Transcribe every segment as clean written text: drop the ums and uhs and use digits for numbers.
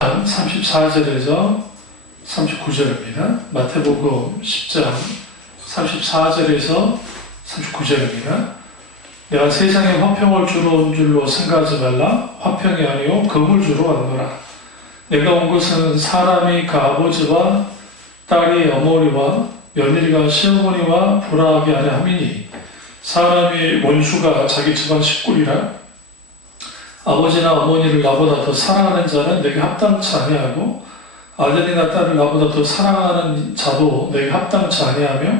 34절에서 39절입니다. 마태복음 10장 34절에서 39절입니다. 내가 세상에 화평을 주러 온 줄로 생각하지 말라. 화평이 아니요 금을 주러 왔노라. 내가 온 것은 사람이 그 아버지와 딸이 어머니와 며느리가 시어머니와 불화하게 하려 함이니 사람이 원수가 자기 집안 식구리라. 아버지나 어머니를 나보다 더 사랑하는 자는 내게 합당치 아니하고 아들이나 딸을 나보다 더 사랑하는 자도 내게 합당치 아니하며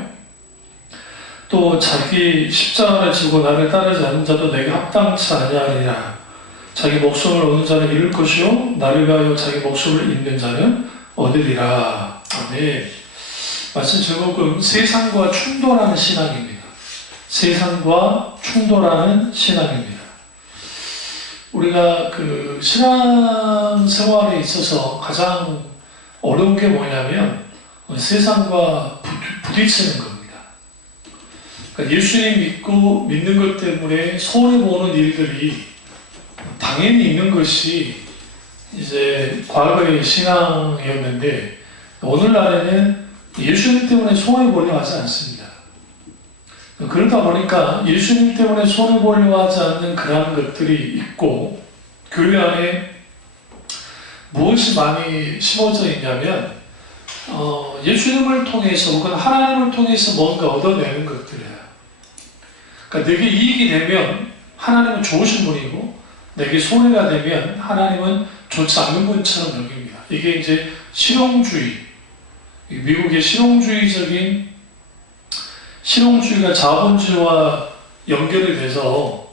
또 자기 십자가를 지고 나를 따르지 않는 자도 내게 합당치 아니하리라. 자기 목숨을 얻는 자는 잃을 것이요 나를 위하여 자기 목숨을 잃는 자는 얻으리라. 아멘. 말씀 제목은 세상과 충돌하는 신앙입니다. 세상과 충돌하는 신앙입니다. 우리가 그 신앙생활에 있어서 가장 어려운 게 뭐냐면 세상과 부딪히는 겁니다. 그러니까 예수님 믿는 것 때문에 손해보는 일들이 당연히 있는 것이 이제 과거의 신앙이었는데 오늘날에는 예수님 때문에 손해보려 하지 않습니다. 그러다 보니까 예수님 때문에 손해보려 하지 않는 그러한 것들이 있고 교회 안에 무엇이 많이 심어져 있냐면 예수님을 통해서 혹은 하나님을 통해서 뭔가 얻어내는 것들이에요. 그러니까 내게 이익이 되면 하나님은 좋으신 분이고 내게 손해가 되면 하나님은 좋지 않는 분처럼 여깁니다. 이게 이제 실용주의, 미국의 실용주의가 자본주의와 연결이 돼서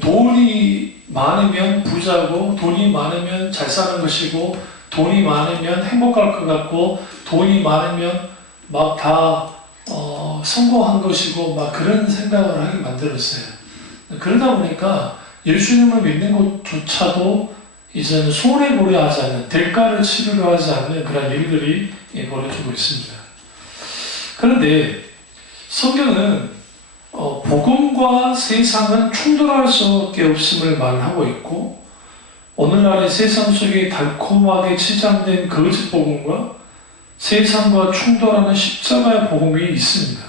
돈이 많으면 부자고 돈이 많으면 잘 사는 것이고 돈이 많으면 행복할 것 같고 돈이 많으면 막 다 성공한 것이고 막 그런 생각을 하게 만들었어요. 그러다 보니까 예수님을 믿는 것조차도 이제는 손해보려 하지 않는, 대가를 치르려 하지 않는 그런 일들이 벌어지고 있습니다. 그런데 성경은 복음과 세상은 충돌할 수밖에 없음을 말하고 있고 오늘날의 세상 속에 달콤하게 치장된 거짓 복음과 세상과 충돌하는 십자가의 복음이 있습니다.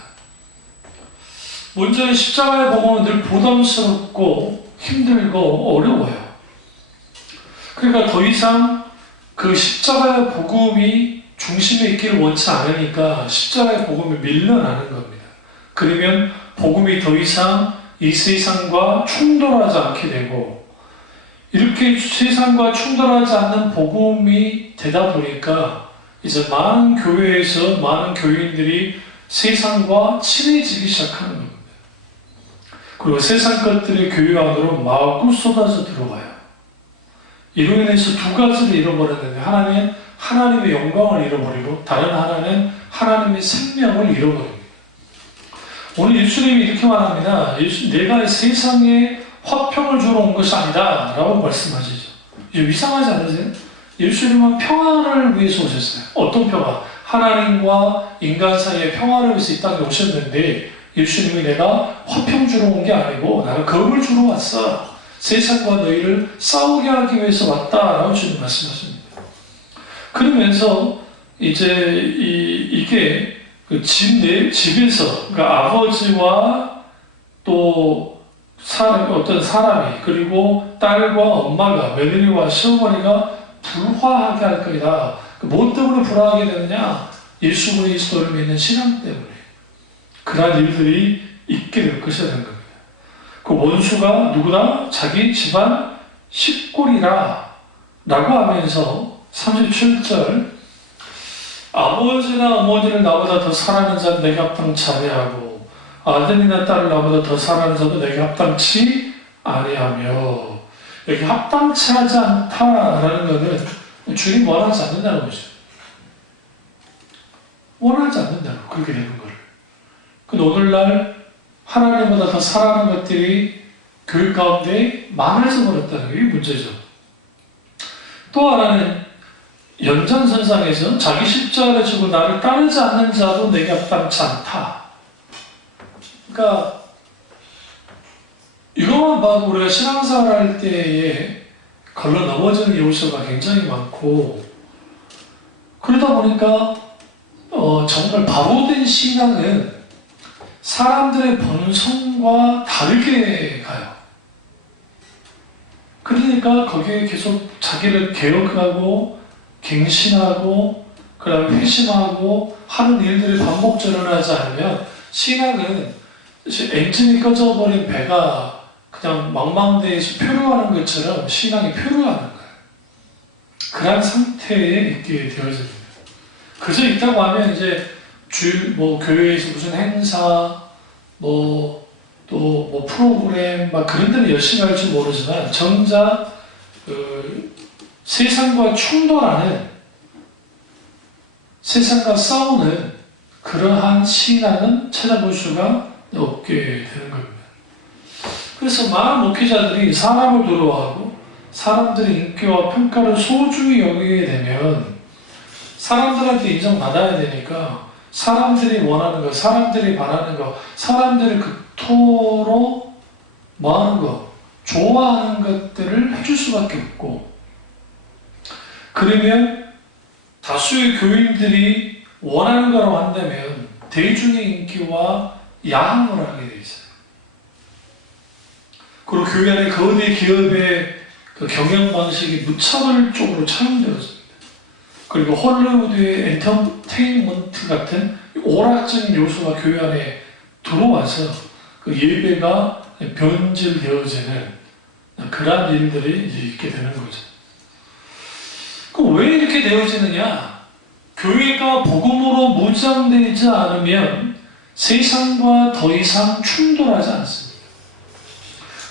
먼저 십자가의 복음은 늘 부담스럽고 힘들고 어려워요. 그러니까 더 이상 그 십자가의 복음이 중심에 있기를 원치 않으니까 십자가의 복음이 밀려나는 겁니다. 그러면 복음이 더 이상 이 세상과 충돌하지 않게 되고 이렇게 세상과 충돌하지 않는 복음이 되다 보니까 이제 많은 교회에서 많은 교인들이 세상과 친해지기 시작하는 겁니다. 그리고 세상 것들이 교회 안으로 마구 쏟아져 들어와요. 이로 인해서 두 가지를 잃어버렸는데 하나는 하나님의 영광을 잃어버리고 다른 하나는 하나님의 생명을 잃어버립니다. 오늘 예수님이 이렇게 말합니다. 내가 세상에 화평을 주러 온 것이 아니다 라고 말씀하시죠. 좀 이상하지 않으세요? 예수님은 평화를 위해서 오셨어요. 어떤 평화? 하나님과 인간 사이의 평화를 위해서 이 땅에 오셨는데 예수님이 내가 화평 주러 온 게 아니고 나는 금을 주러 왔어. 세상과 너희를 싸우게 하기 위해서 왔다라고 주님 말씀하십니다. 그러면서 이제 이게 그 집에서 그러니까 아버지와 또 어떤 사람이 그리고 딸과 엄마가 며느리와 시어머니가 불화하게 할 거이다. 뭐 때문에 불화하게 되느냐? 예수 그리스도를 믿는 신앙 때문에 그러한 일들이 있게 될 것이라는 겁니다. 그 원수가 누구다? 자기 집안 식구리라 라고 하면서 37절 아버지나 어머니를 나보다 더 사랑하는 자는 내게 합당치 아니하고 아들이나 딸을 나보다 더 사랑하는 자도 내게 합당치 아니하며 여기 합당치 하지 않다라는 것은 주님 원하지 않는다는 거죠. 원하지 않는다는 거, 그렇게 되는 거를. 근데 오늘날 하나님보다 더 사랑하는 것들이 교회 가운데 많아져 버렸다는 게 문제죠. 또 하나는 연장선상에서 자기 십자가를 지고 나를 따르지 않는 자도 내게 합당치 않다. 그러니까 이것만 봐도 우리가 신앙생활 할 때에 걸러 넘어지는 요소가 굉장히 많고, 그러다 보니까 정말 바로된 신앙은 사람들의 본성과 다르게 가요. 그러니까 거기에 계속 자기를 개혁하고 갱신하고 그 다음에 회심하고 하는 일들이 반복적으로 하지 않으면 신앙은 엔진이 꺼져버린 배가 그냥 망망대해서 표류하는 것처럼 신앙이 표류하는 거예요. 그런 상태에 있게 되어집니다. 그저 있다고 하면 이제 교회에서 무슨 행사, 또 프로그램, 막 그런 데는 열심히 할 줄 모르지만, 정작, 세상과 충돌하는, 세상과 싸우는 그러한 신앙은 찾아볼 수가 없게 되는 겁니다. 그래서 많은 목회자들이 사람을 두려워하고, 사람들의 인기와 평가를 소중히 여기게 되면, 사람들한테 인정받아야 되니까, 사람들이 원하는 것, 사람들이 바라는 것, 사람들이 그토록 많은 것, 좋아하는 것들을 해줄 수밖에 없고, 그러면 다수의 교인들이 원하는 거라고 한다면 대중의 인기와 야항을 하게 돼 있어요. 그리고 교회 안에 거대 기업의 그 경영 방식이 무차별적으로 차용되었습니다. 그리고 헐리우드의 엔터테인먼트 같은 오락적인 요소가 교회 안에 들어와서 그 예배가 변질되어지는 그러한 일들이 이제 있게 되는 거죠. 그럼 왜 이렇게 되어지느냐? 교회가 복음으로 무장되지 않으면 세상과 더 이상 충돌하지 않습니다.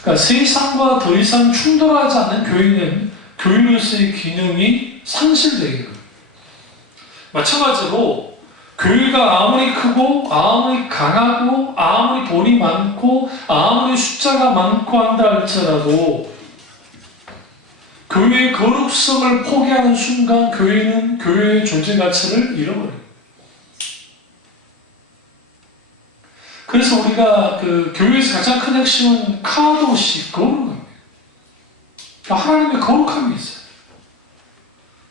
그러니까 세상과 더 이상 충돌하지 않는 교회는 교회로서의 기능이 상실되는 거예요. 마찬가지로 교회가 아무리 크고 아무리 강하고 아무리 돈이 많고 아무리 숫자가 많고 한다 할지라도 교회의 거룩성을 포기하는 순간 교회는 교회의 존재 가치를 잃어버려요. 그래서 우리가 그 교회에서 가장 큰 핵심은 카도시, 거룩함이에요. 하나님의 거룩함이 있어요.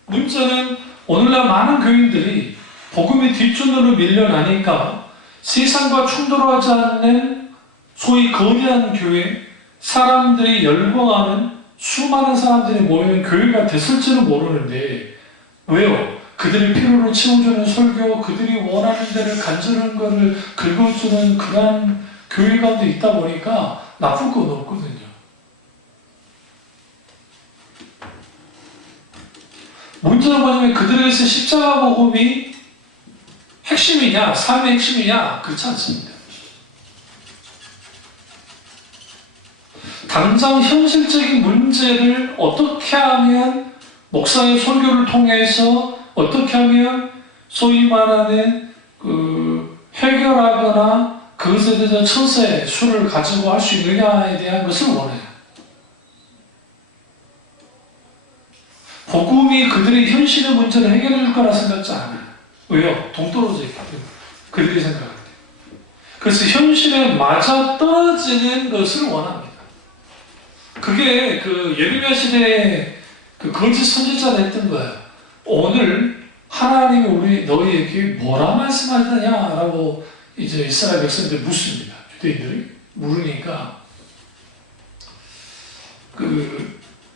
문제는 오늘날 많은 교인들이 복음의 뒷전으로 밀려나니까 세상과 충돌하지 않는 소위 거대한 교회, 사람들이 열광하는 수많은 사람들이 모이는 교회가 됐을지는 모르는데, 왜요? 그들의 필요를 채워주는 설교, 그들이 원하는 데를 간절한 것을 긁어주는 그런 교회 가운데 있다 보니까 나쁜 건 없거든요. 문제는 뭐냐면 그들에게서 십자가 복음이 핵심이냐, 삶의 핵심이냐, 그렇지 않습니다. 당장 현실적인 문제를 어떻게 하면 목사의 설교를 통해서 어떻게 하면 소위 말하는 해결하거나 그것에 대해서 처세, 수를 가지고 할 수 있느냐에 대한 것을 원해요. 복음이 그들의 현실의 문제를 해결해 줄 거라 생각지 않아요. 왜요? 동떨어져 있기 때문에. 그들이 생각할 때. 그래서 현실에 맞아 떨어지는 것을 원합니다. 그게 그 예레미야 시대에 그 거짓 선지자가 했던 거예요. 오늘 하나님이 우리 너희에게 뭐라 말씀하시느냐라고 이제 이스라엘 백성들 묻습니다. 유대인들이 물으니까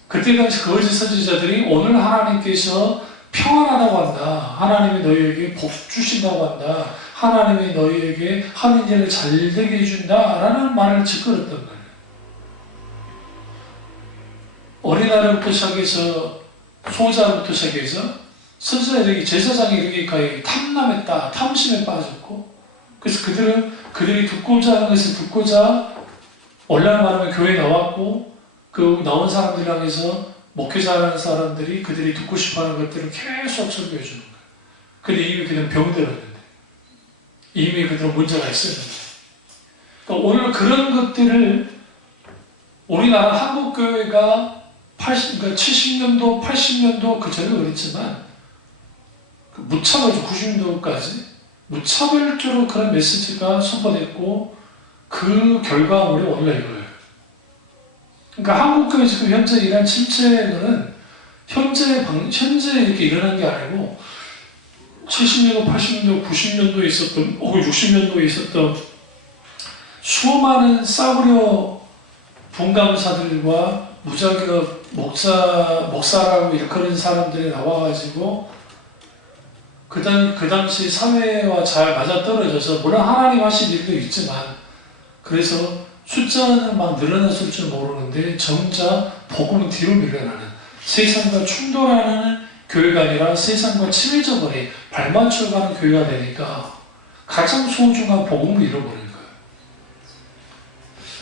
그때 당시 거짓 선지자들이 오늘 하나님께서 평안하다고 한다. 하나님이 너희에게 복 주신다고 한다. 하나님이 너희에게 하는 일을 잘 되게 해준다라는 말을 짓거렸던 거예요. 어린아이부터 시작해서 소자부터 시작해서 선지자들이 제사장에 이르기까지 탐남했다. 탐심에 빠졌고, 그래서 그들이 듣고자 하는 것을 듣고자 원래는 말하면 교회에 나왔고, 그 나온 사람들 향해서 목회자라는 사람들이 그들이 듣고 싶어하는 것들을 계속 설교해 주는 거예요. 근데 이미 그들은 병들었는데, 이미 그들은 문제가 있었는데, 그러니까 오늘 그런 것들을 우리나라 한국교회가 70년도, 80년도 그 전에 그랬지만 무차별적 90년도까지 무차별적으로 그런 메시지가 선포됐고 그 결과물이 오늘날 이거예요. 그러니까 한국교회 지금 현재 이런 침체는 현재 이렇게 일어난 게 아니고 70년도, 80년도, 90년도에 있었던, 혹은 60년도에 있었던 수많은 싸구려 분감사들과 무자격 목사라고 일컬은 사람들이 나와가지고 그 당시 사회와 잘 맞아떨어져서 물론 하나님 하신 일도 있지만 그래서 숫자는 막 늘어났을 줄 모르는데 정작 복음은 뒤로 밀려나는 세상과 충돌하는 교회가 아니라 세상과 친해져 버린 발맞춰가는 교회가 되니까 가장 소중한 복음을 잃어버린 거예요.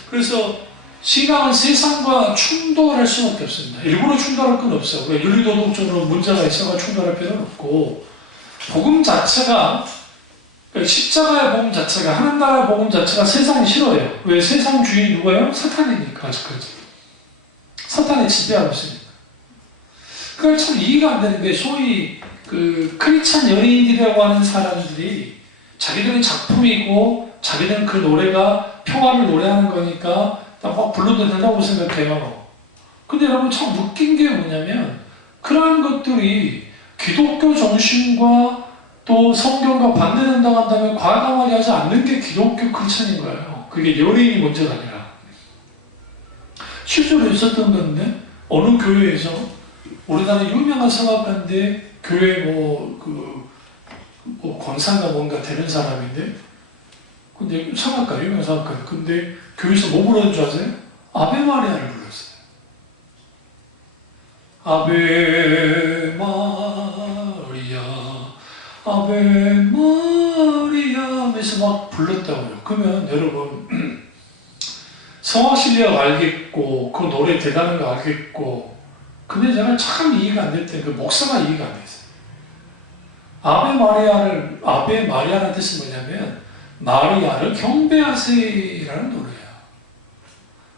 그래서 신앙은 세상과 충돌할 수밖에 없습니다. 일부러 충돌할 건 없어요. 윤리도덕적으로 문제가 있어가 충돌할 필요는 없고 복음 자체가 십자가의 복음 자체가 하나님 나라의 복음 자체가 세상이 싫어요. 왜? 세상 주인이 누구예요? 사탄이니까 아직까지. 사탄이 지배하고 있으니까. 그걸 참 이해가 안 되는 게 소위 크리스찬 연예인이라고 하는 사람들이 자기들은 작품이고 자기들은 그 노래가 평화를 노래하는 거니까 막 불러도 된다고 생각해요. 근데 여러분 참 웃긴 게 뭐냐면 그러한 것들이 기독교 정신과 또 성경과 반대된다고 한다면 과감하게 하지 않는 게 기독교 크리스찬인 거예요. 그게 연예인이 문제가 아니라. 실제로 있었던 건데 어느 교회에서 우리나라 유명한 성악가인데 교회 권사가 뭔가 되는 사람인데 근데 성악가, 유명한 성악가 근데 교회에서 뭐 부르는 줄 아세요? 아베 마리아를 불렀어요. 아베 마리아 아베 마리아 하면서 막 불렀다고요. 그러면 여러분 성악 실력 알겠고 그 노래 대단한 거 알겠고 근데 제가 참 이해가 안 됐던 그 목사가 이해가 안 됐어요. 아베 마리아라는 뜻이 뭐냐면 마리아를 경배하세요라는 노래예요.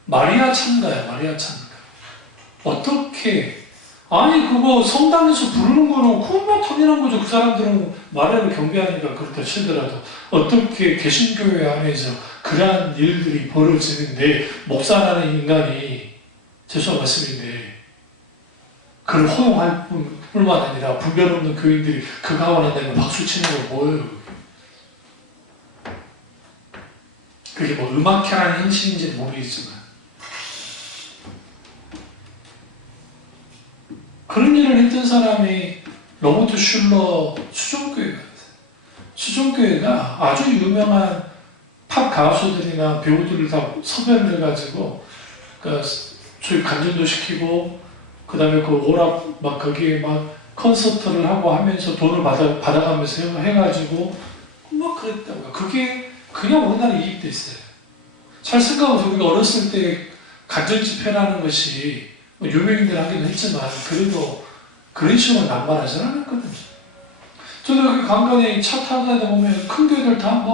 마리아 찬가야, 마리아 찬가. 어떻게 아니 그거 성당에서 부르는 거는 그거 당연한 거죠. 그 사람들은 마리아를 경배하니까 그렇다 치더라도 어떻게 개신교회 안에서 그러한 일들이 벌어지는데 목사라는 인간이 죄송한 말씀인데 그걸 허용할 뿐만 아니라 분별 없는 교인들이 그 가운데 내면 박수 치는 거 뭐예요? 그게 뭐 음악회라는 행신인지 모르겠지만 그런 일을 했던 사람이 로버트 슐러 수종교회가 있어요. 수종교회가 아주 유명한 팝 가수들이나 배우들을 다 섭외를 해가지고 저희 간전도 시키고 그 다음에 그 오락 막 거기에 막 콘서트를 하고 하면서 돈을 받아가면서 해가지고 막 그랬다고요. 그게 그냥 우리나라에 이입됐어요. 잘 생각해보면 우리가 어렸을 때 간전 집회라는 것이 뭐 유명인들 하기도 했지만 그래도 그런 식으로 남발하지 않았거든요. 저도 여기 간간히 차 타고 다니다 보면 큰 교회들 다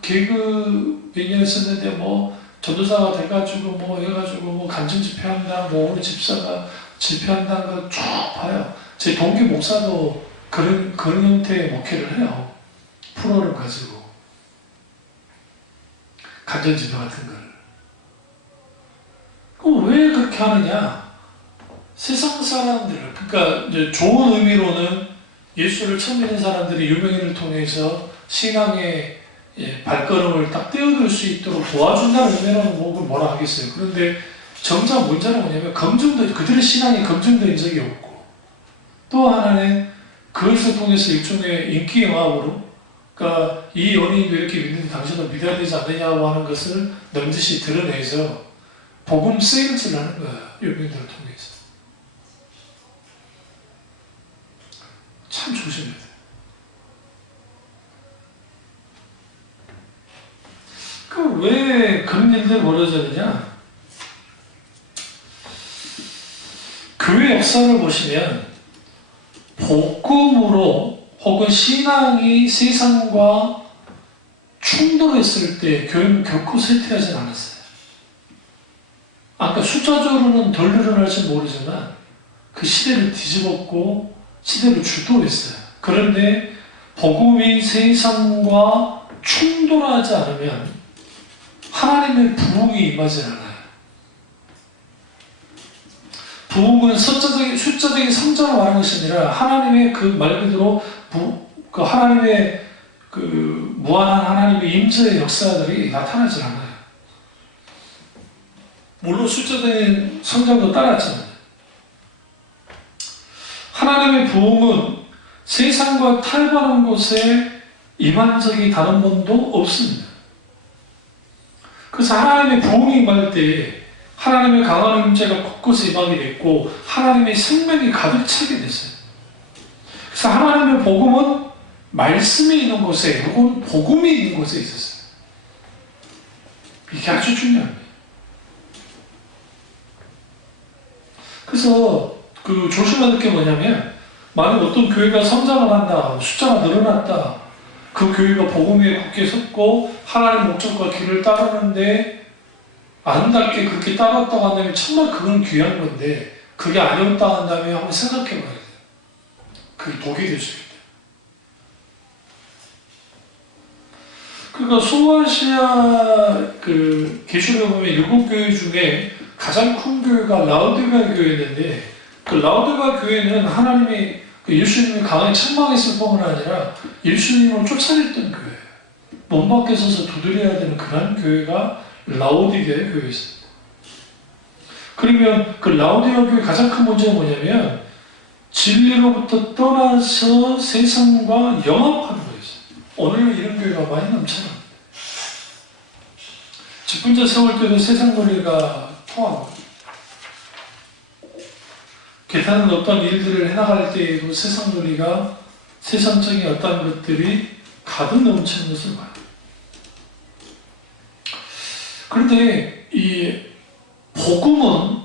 개그 매니아였었는데 전도사가 돼가지고 해가지고 간증 집회한다, 우리 집사가 집회한다는 거 쭉 봐요. 제 동기 목사도 그런 형태의 목회를 해요. 프로를 가지고 간증 집회 같은 걸. 그럼 왜 그렇게 하느냐? 세상 사람들, 그러니까 이제 좋은 의미로는 예수를 처음 믿는 사람들이 유명인을 통해서 신앙의 발걸음을 딱 떼어들 수 있도록 도와준다는 의미로는 뭐라 하겠어요. 그런데 정작 문제는 뭐냐면 그들의 신앙이 검증된 적이 없고 또 하나는 그것을 통해서 일종의 인기 영합으로 그러니까 이 연예인도 이렇게 믿는데 당신도 믿어야 되지 않느냐고 하는 것을 넌지시 드러내서 복음 세일즈를 하는 거예요. 유명인들을 통해서. 참 조심해야 돼요. 왜 그런 일들이 벌어졌느냐? 교회 역사를 보시면 복음으로 혹은 신앙이 세상과 충돌했을 때 교회는 결코 쇠퇴하지 않았어요. 아까 숫자적으로는 덜 늘어날지 모르지만 그 시대를 뒤집었고 시대를 주도했어요. 그런데 복음이 세상과 충돌하지 않으면 하나님의 부흥이 임하지 않아요. 부흥은 숫자적인 성장을 말하는 것이 아니라 하나님의 그 말 그대로 그 하나님의 그 무한한 하나님의 임재의 역사들이 나타나지 않아요. 물론 숫자적인 성장도 따랐잖아요. 하나님의 부흥은 세상과 탈바른 곳에 임한 적이 다른 번도 없습니다. 그래서 하나님의 부흥이 임할 때 하나님의 강한 임재가 곳곳에 임하게 됐고 하나님의 생명이 가득 차게 됐어요. 그래서 하나님의 복음은 말씀이 있는 곳에 혹은 복음이 있는 곳에 있었어요. 이게 아주 중요합니다. 그래서 그 조심해야 될 게 뭐냐면 만약 어떤 교회가 성장을 한다, 숫자가 늘어났다, 그 교회가 복음 위에 굳게 섰고 하나님의 목적과 길을 따르는데 아름답게 그렇게 따랐다고 한다면 정말 그건 귀한 건데 그게 아니었다 한다면 한번 생각해 봐야 돼요. 그게 독이 될 수 있기 때문에. 그러니까 소아시아 그 계시록에 보면 7교회 중에 가장 큰 교회가 라우디게아 교회였는데 그 라우디게아 교회는 하나님이 예수님을 강하게 책망했을 뿐만 아니라 예수님을 쫓아냈던 교회예요. 문 밖에 서서 두드려야 되는 그런 교회가 라우디게아 교회였습니다. 그러면 그 라우디게아 교회의 가장 큰 문제가 뭐냐면 진리로부터 떠나서 세상과 영합하는 거였어요. 오늘은 이런 교회가 많이 넘쳐납니다. 집분자 세울 때도 세상 논리가 통합니다. 개타는 어떤 일들을 해나갈 때에도 세상 논리가 세상적인 어떤 것들이 가득 넘치는 것을 봐요. 그런데 이 복음은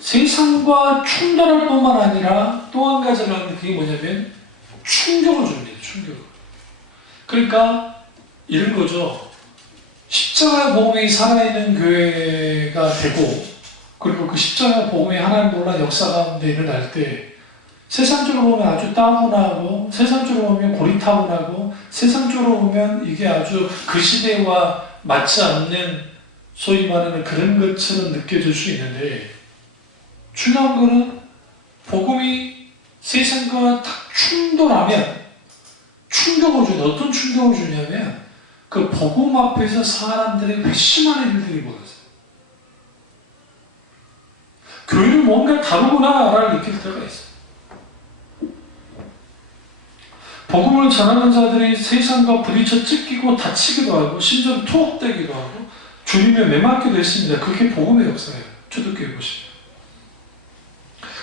세상과 충돌할 뿐만 아니라 또 한 가지를 하는 그게 뭐냐면 충격을 줍니다. 충격을. 그러니까 이런 거죠. 십자가의 복음이 살아있는 교회가 되고 그리고 그 십자가 복음이 하나님 놀라운 역사 가운데 일어날 때 세상적으로 보면 아주 따분하고 세상적으로 보면 고리타분하고 세상적으로 보면 이게 아주 그 시대와 맞지 않는 소위 말하는 그런 것처럼 느껴질 수 있는데 중요한 거는 복음이 세상과 딱 충돌하면 충격을 주는 어떤 충격을 주냐면 그 복음 앞에서 사람들의 회심하는 일들이 벌어져요. 교회는 뭔가 다르구나라를 느낄 때가 있어요. 복음을 전하는 자들이 세상과 부딪혀 찢기고 다치기도 하고 심지어 투옥되기도 하고 주님의 매맞기도 했습니다. 그게 복음의 역사예요. 초대교회 보시면.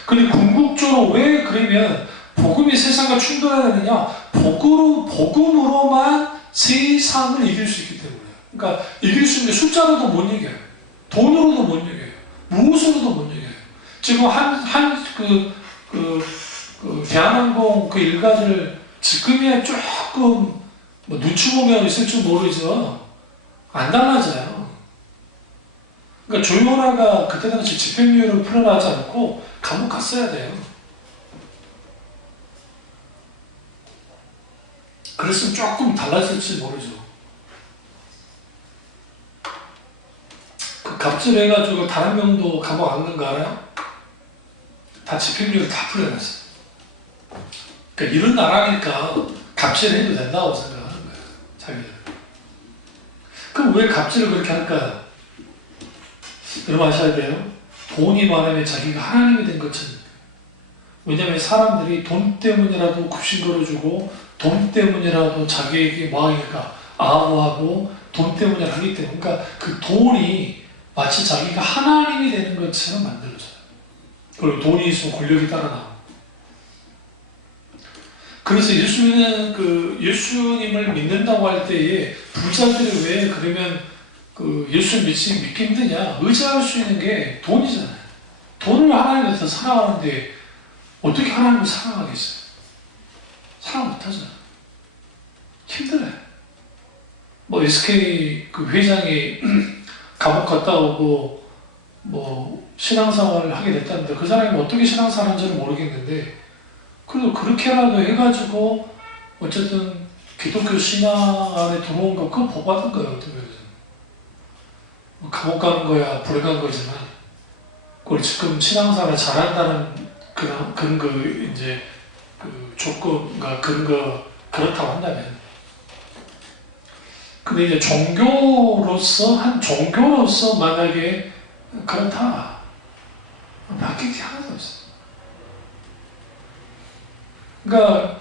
근데 궁극적으로 왜 그러면 복음이 세상과 충돌해야 되느냐? 복음으로만 세상을 이길 수 있기 때문에. 그러니까 이길 수 있는 게 숫자로도 못 이겨요. 돈으로도 못 이겨요. 무엇으로도 못 이겨요. 지금 대한항공 그 일가를 지금이야 조금 뭐 눈치 보면 있을 줄 모르죠. 안 달라져요. 그러니까 조용하가 그때 당시 집행유예를 풀어나지 않고 감옥 갔어야 돼요. 그랬으면 조금 달라질지 모르죠. 그 갑질해가지고 다른 명도 감옥 안 간 거 알아요? 다 집행유예를 다 풀어놨어요. 그러니까 이런 나라니까 갑질해도 된다고 생각하는 거예요. 자기들. 그럼 왜 갑질을 그렇게 할까? 여러분 아셔야 돼요. 돈이 많으면 자기가 하나님이 된 것처럼. 왜냐하면 사람들이 돈 때문이라도 굽신 걸어주고 돈 때문이라도 자기에게 뭐하니까 아우하고 돈 때문에 하기 때문에 그러니까 그 돈이 마치 자기가 하나님이 되는 것처럼 만들어져요. 그리고 돈이 있으면 권력이 따라나고. 그래서 예수님을 믿는다고 할 때에 부자들이 왜 그러면 그 예수 믿기 힘드냐? 의지할 수 있는 게 돈이잖아요. 돈을 하나님께서 사랑하는데 어떻게 하나님을 사랑하겠어요? 사랑 못하잖아요. 힘들어요. 뭐 SK 그 회장이 감옥 갔다 오고 뭐 신앙생활을 하게 됐다는데 그 사람이 어떻게 신앙생활 하는지는 모르겠는데 그래도 그렇게라도 해가지고 어쨌든 기독교 신앙 안에 들어온 거 그거 복 받은 거예요. 어떻게 보면. 뭐 감옥 가는 거야, 불에 간 거지만, 우리 지금 신앙생활을 잘한다는 그런 이제, 그 조건과 그렇다고 한다면. 근데 이제 한 종교로서 만약에 그렇다. 바뀔 게 하나도 없어. 그러니까,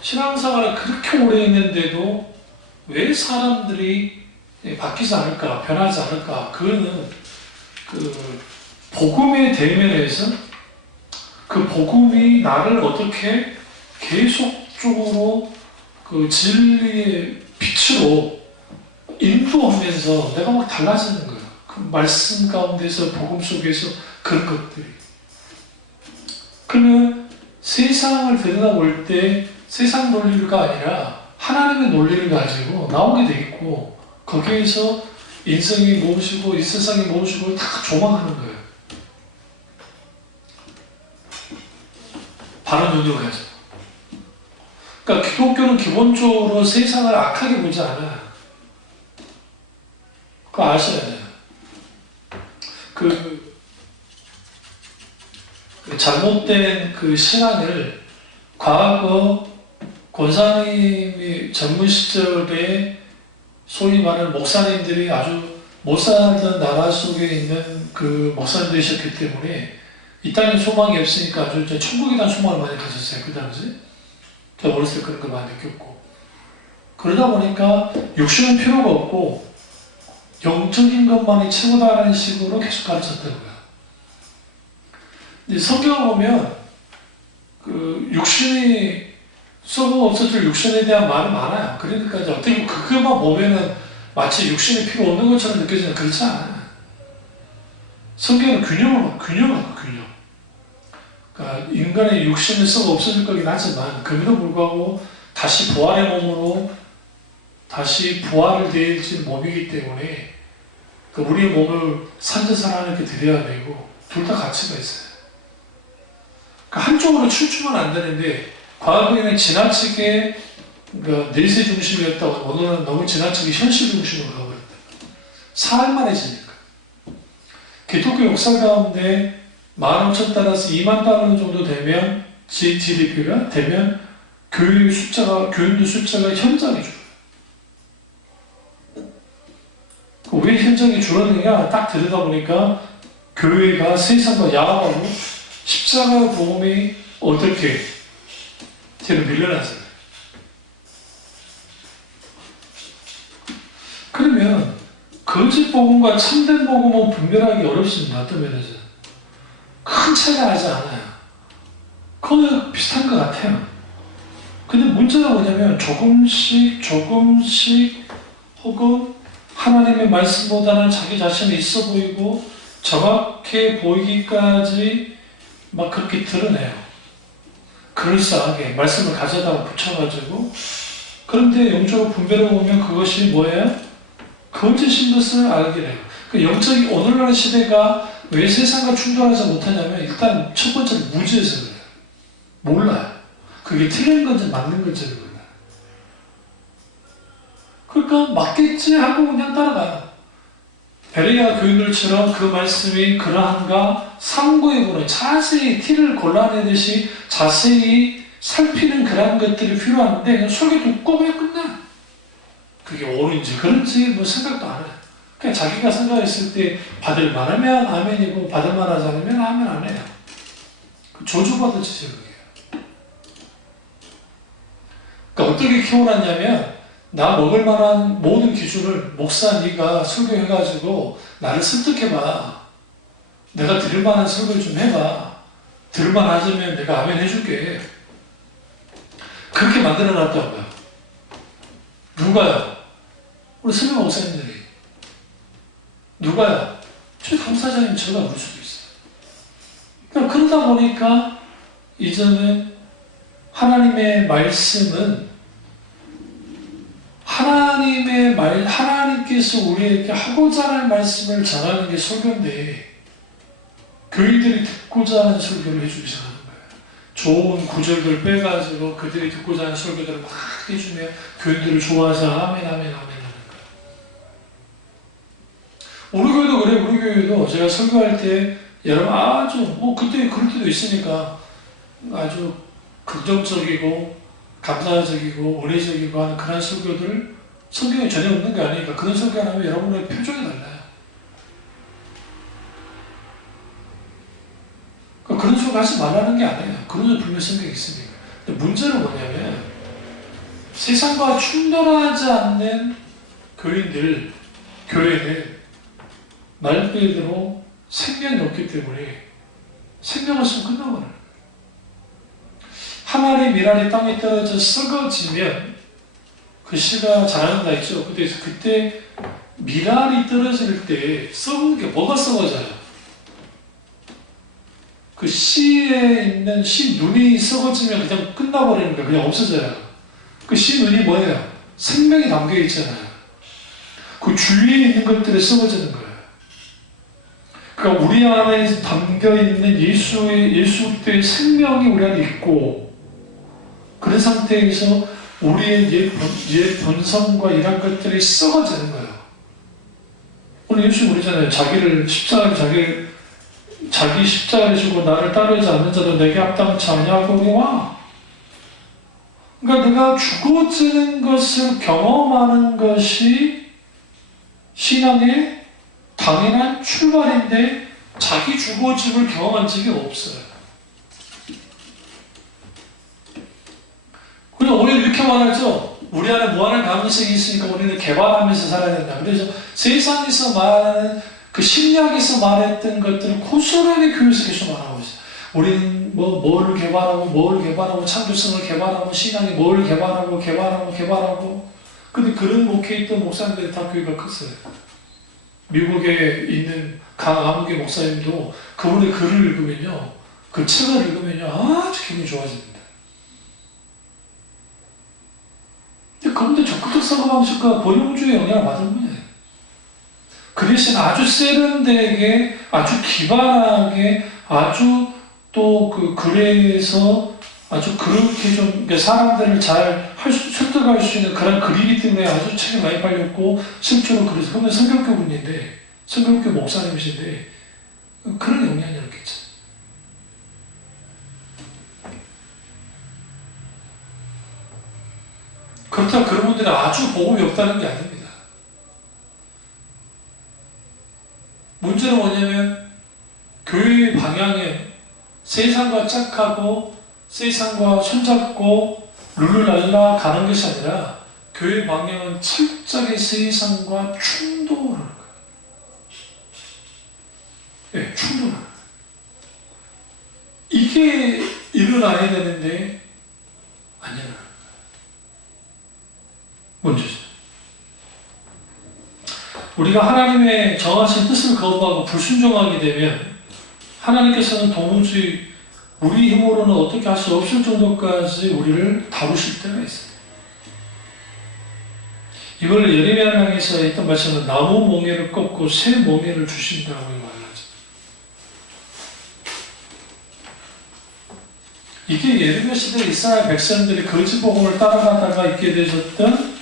신앙생활을 그렇게 오래 했는데도 왜 사람들이 바뀌지 않을까, 변하지 않을까? 그거는 그 복음의 대면에서 그 복음이 나를 어떻게 계속적으로 그 진리의 빛으로 인도하면서 내가 막 달라지는 거예요. 그 말씀 가운데서 복음 속에서 그런 것들이. 그러면 세상을 들여다볼 때 세상 논리가 아니라 하나님의 논리를 가지고 나오게 돼 있고 거기에서 인생이 무엇이고 이 세상이 무엇이고 다 조망하는 거예요. 바른 눈으로 가지고. 그러니까 기독교는 기본적으로 세상을 악하게 보지 않아요. 그거 아셔야 돼요. 그 잘못된 그 신앙을 과거 권사님이 젊은 시절에 소위 말하는 목사님들이 아주 못 살던 나라 속에 있는 그 목사님들이셨기 때문에 이 땅에 소망이 없으니까 아주 천국에 대한 소망을 많이 가졌어요. 그 당시. 제가 어렸을 때 그런 걸 많이 느꼈고. 그러다 보니까 육신은 필요가 없고 영적인 것만이 최고다라는 식으로 계속 가르쳤더라고요. 근데 성경을 보면 그 육신이 썩어 없어질 육신에 대한 말이 많아요. 그러니까 이제 어떻게 그것만 보면은 마치 육신이 필요 없는 것처럼 느껴지는 그렇지 않아요. 성경은 균형. 그러니까 인간의 육신이 썩어 없어질 거긴 하지만 그럼에도 불구하고 다시 부활의 몸으로 다시 부활을 내질 몸이기 때문에 우리의 몸을 산전산 하나님께 드려야 되고 둘 다 가치가 있어요. 그러니까 한쪽으로 출중은 안 되는데 과거에는 지나치게 내세 중심이었다고 오늘은 너무 지나치게 현실 중심으로 가버렸다. 살만해지니까. 기독교 역사 가운데 15,000달러에서 20,000달러 정도 되면 GDP가 되면 교인들 숫자가 현저하게 줄어요. 왜 현저하게 줄었느냐 딱 들여다보니까 교회가 세상과 야합하고 십자가 복음이 어떻게 뒤로 밀려났어요. 그러면 거짓 복음과 참된 복음은 분별하기 어렵습니다. 어떤 면에서 큰 차이가 나지 않아요. 거의 비슷한 것 같아요. 근데 문제가 뭐냐면 조금씩 혹은 하나님의 말씀보다는 자기 자신이 있어 보이고 정확해 보이기까지 막 그렇게 드러내요. 그럴싸하게 말씀을 가져다가 붙여가지고. 그런데 영적으로 분별해 보면 그것이 뭐예요? 거짓인 것을 알게 돼요. 그 영적인 오늘날 시대가 왜 세상과 충돌하지 못하냐면 일단 첫 번째는 무지해서 그래요. 몰라요. 그게 틀린 건지 맞는 건지 몰라요. 그러니까 맞겠지 하고 그냥 따라가요. 베레아 교인들처럼 그 말씀이 그러한가 상고해보는 자세히 티를 골라내듯이 자세히 살피는 그런 것들이 필요한데 그냥 설교 듣고 그냥 끝나. 그게 옳은지 그런지 뭐 생각도 안 해요. 그냥 자기가 생각했을 때 받을 만하면 아멘이고 받을 만하지 않으면 아멘 안 해요. 저주받은 지적이에요. 그러니까 어떻게 키워놨냐면 나 먹을 만한 모든 기준을 목사 네가 설교해가지고 나를 설득해봐. 내가 들을 만한 설교 좀 해봐. 들을만 하자면 내가 아멘 해줄게. 그렇게 만들어놨다고요. 누가요? 우리 스님 목사님들이. 누가요? 저 당사자인 제가 울 수도 있어요. 그러니까 그러다 보니까 이제는 하나님의 말씀은 하나님께서 우리에게 하고자 하는 말씀을 전하는 게 설교인데 교인들이 듣고자 하는 설교를 해주기 시작하는 거예요. 좋은 구절들 빼가지고 그들이 듣고자 하는 설교들을 막 해주면 교인들을 좋아해서 아멘 하는 거예요. 우리 교회도 그래. 우리 교회도 제가 설교할 때 여러분 아주 뭐 그때 그럴 때도 있으니까 아주 긍정적이고 감사적이고 은혜적이고 하는 그런 설교들 성경에 전혀 없는 게 아니니까 그런 설교 안 하면 여러분의 표정이 달라요. 그런 소리 하지 말라는 게 아니에요. 그런 소리 분명히 성경에 있으니까. 근데 문제는 뭐냐면 세상과 충돌하지 않는 교인들, 교회는 말 그대로 생명이 없기 때문에 생명 없으면 끝나버려요. 한 알의 밀알이 땅에 떨어져 썩어지면 그 씨가 자란다 했죠. 그때 밀알이 떨어질 때 썩은 게 뭐가 썩어져요? 그 씨에 있는 씨 눈이 썩어지면 그냥 끝나버리는 거예요. 그냥 없어져요. 그 씨 눈이 뭐예요? 생명이 담겨 있잖아요. 그 주위에 있는 것들이 썩어지는 거예요. 그러니까 우리 안에 담겨 있는 예수 그리스도의 생명이 우리 안에 있고 그런 상태에서 우리의 옛 본성과 이런 것들이 썩어지는 거예요. 오늘 예수 그러잖아요. 자기 십자가를 지고 나를 따르지 않는 자도 내게 합당치 아니하고 와. 그러니까 내가 죽어지는 것을 경험하는 것이 신앙의 당연한 출발인데 자기 죽어짐을 경험한 적이 없어요. 그래서 오히려 이렇게 말하죠. 우리 안에 무한한 가능성이 있으니까 우리는 개발하면서 살아야 된다. 그래서 세상에서 말하는 그 심리학에서 말했던 것들은 고스란히 교회에서 계속 말하고 있어요. 우리는 뭘 개발하고 창조성을 개발하고 신앙이 뭘 개발하고 근데 그런 목회에 있던 목사님들이 다 교회가 컸어요. 미국에 있는 강아무개 목사님도 그분의 글을 읽으면요, 그 책을 읽으면요 아주 기분이 좋아집니다. 근데 그분들 적극적 사고방식과 권용주의 영향을 받은 거예요. 그 대신 아주 세련되게, 아주 기발하게, 아주 또 그 글에서 아주 그렇게 좀 사람들을 잘 설득할 수 있는 그런 글이기 때문에 아주 책이 많이 팔렸고, 실제로 그래서 그분은 성경교 분인데, 성경교 목사님이신데 그런 영향이 있겠죠. 그렇다고 그런 분들이 아주 복음이 없다는 게 아닙니다. 문제는 뭐냐면 교회의 방향에 세상과 짝하고 세상과 손잡고 룰루랄라 가는 것이 아니라 교회의 방향은 철저하게 세상과 충돌하는 거예요. 네, 충돌하는 거예요. 이게 일어나야 되는데 안 일어나는 거예요. 문제죠. 우리가 하나님의 정하신 뜻을 거부하고 불순종하게 되면 하나님께서는 도무지 우리 힘으로는 어떻게 할 수 없을 정도까지 우리를 다루실 때가 있어요. 이걸 예레미야를 향해서 했던 말씀은 나무 몽에를 꺾고 새 몽에를 주신다고 말하죠. 이게 예레미야 시대 이스라엘 백성들이 거짓 복음을 따라가다가 있게 되셨던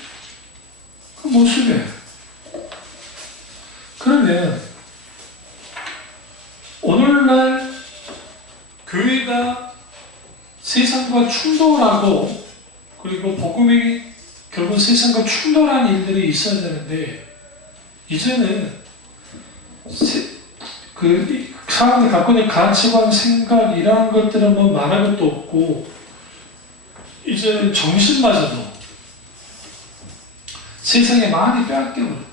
그 모습이에요. 그러면 오늘날 교회가 세상과 충돌하고 그리고 복음이 결국 세상과 충돌하는 일들이 있어야 되는데 이제는 그 사람들이 갖고 있는 가치관, 생각 이러한 것들은 뭐 말할 것도 없고 이제는 정신마저도 세상에 많이 빼앗겨버렸다.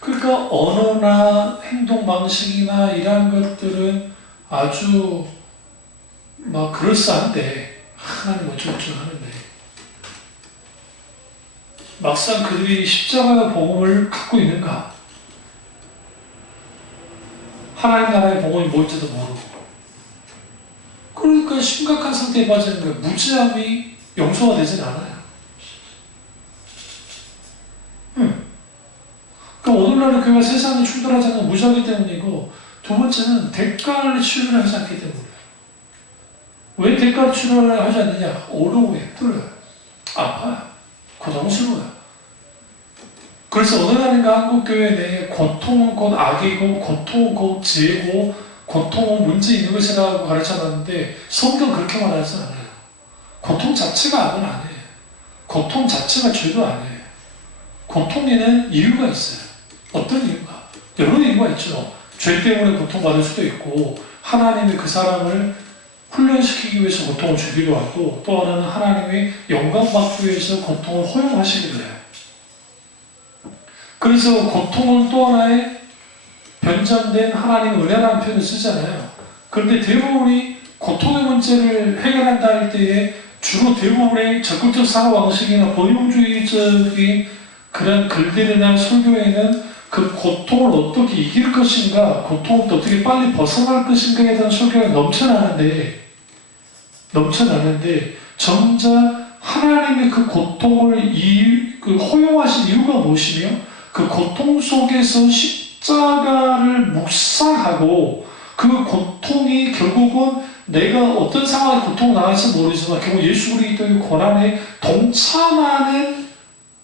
그러니까 언어나 행동 방식이나 이러한 것들은 아주 막 그럴싸한데 하나님 어쩌고저쩌고 하는데 막상 그들이 십자가의 복음을 갖고 있는가? 하나님 나라의 복음이 뭔지도 모르고 그러니까 심각한 상태에 빠지는 거예요. 무지함이 용서가 되진 않아요. 그러니까 오늘날의 교회가 세상에 충돌하지 않는 무지하기 때문이고 두 번째는 대가를 치료를 하지 않기 때문이에요. 왜 대가를 치료를 하지 않느냐? 어려워요. 힘들어요. 아파요. 고통스러워요. 그래서 어느 날인가 한국교회 내에 고통은 곧 악이고 고통은 곧 죄고 고통은 문제 있는 것이라고 가르쳐놨는데 성경 그렇게 말하지 않아요. 고통 자체가 악은 아니에요. 고통 자체가 죄도 아니에요. 고통에는 이유가 있어요. 어떤 이유가? 여러 이유가 있죠. 죄 때문에 고통받을 수도 있고 하나님이 그 사람을 훈련시키기 위해서 고통을 주기도 하고 또 하나는 하나님이 영광받기 위해서 고통을 허용하시기도 해요. 그래서 고통은 또 하나의 변전된 하나님의 은혜라는 표현을 쓰잖아요. 그런데 대부분이 고통의 문제를 해결한다 할 때에 주로 대부분의 적극적 사고방식이나 본용주의적인 그런 글들이나 설교에는 그 고통을 어떻게 이길 것인가, 고통을 어떻게 빨리 벗어날 것인가에 대한 설교가 넘쳐나는데 정작 하나님의 그 고통을 허용하신 이유가 무엇이며 그 고통 속에서 십자가를 묵상하고 그 고통이 결국은 내가 어떤 상황에 고통을 당할지 모르지만 결국 예수 그리스도의 고난에 동참하는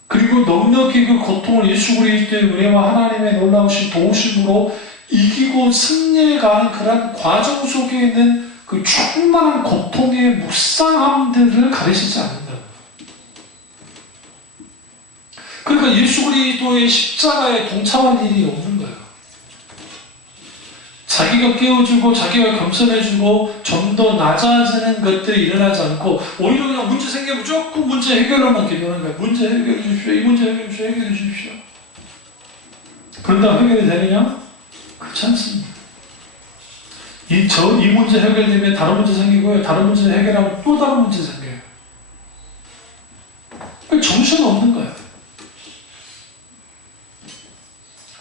그리고 넉넉히 그 고통을 예수 그리스도의 은혜와 하나님의 놀라우신 도우심으로 이기고 승리해 가는 그런 과정 속에 있는 그 충만한 고통의 묵상함들을 가르치지 않는다. 그러니까 예수 그리스도의 십자가에 동참할 일이 없는 거예요. 자기가 깨워주고 자기가 겸손해주고 좀 더 낮아지는 것들이 일어나지 않고 오히려 그냥 문제 생기면 무조건 문제 해결로만 기도하는 거예요. 문제 해결해 주십시오. 이 문제 해결해 주십시오. 해결해 주십시오. 그런다고 해결이 되느냐? 그렇지 않습니다. 이 문제 해결되면 다른 문제 생기고요. 다른 문제 해결하면 또 다른 문제 생겨요. 정신 없는 거예요.